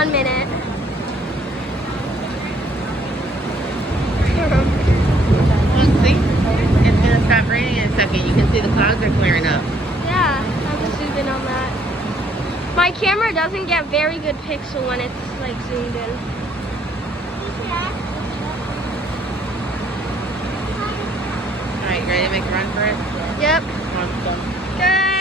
1 minute. Look, see? It's gonna stop raining in a second. You can see the clouds are clearing up. Yeah, I'm just zooming on that. My camera doesn't get very good pixel when it's like zoomed in. Alright, you ready to make a run for it? Yep. Come on, let's go. Good.